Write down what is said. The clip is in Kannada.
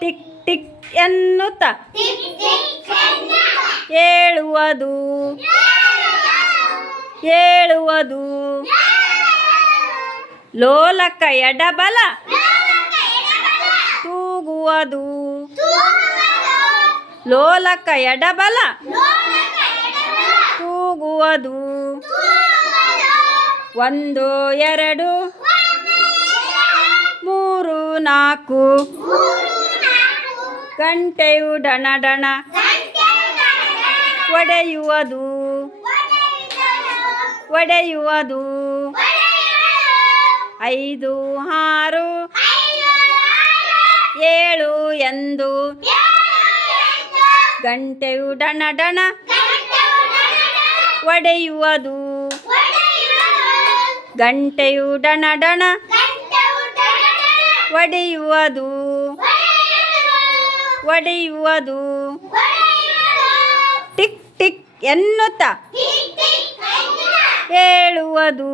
ಟಿಕ್ ಟಿಕ್ ಎನ್ನುತ್ತ ಏಳುವುದು ಏಳುವುದು ಲೋಲಕ ಎಡಬಲ ತೂಗುವುದು ಲೋಲಕ ಎಡಬಲ ತೂಗುವುದು ಒಂದು ಎರಡು ಮೂರು ನಾಲ್ಕು ಗಂಟೆಯು ಡಣ ಡಣ ಒಡೆಯುವುದು ಒಡೆಯುವುದು ಐದು ಆರು ಏಳು ಎಂದು ಗಂಟೆಯು ಡಣ ಡಣ ಒಡೆಯುವುದು ಗಂಟೆಯು ಡಣ ಡಣ ಒಡೆಯುವುದು ಒಡೆಯುವುದು ಟಿಕ್ ಟಿಕ್ ಎನ್ನುತ್ತ ಹೇಳುವುದು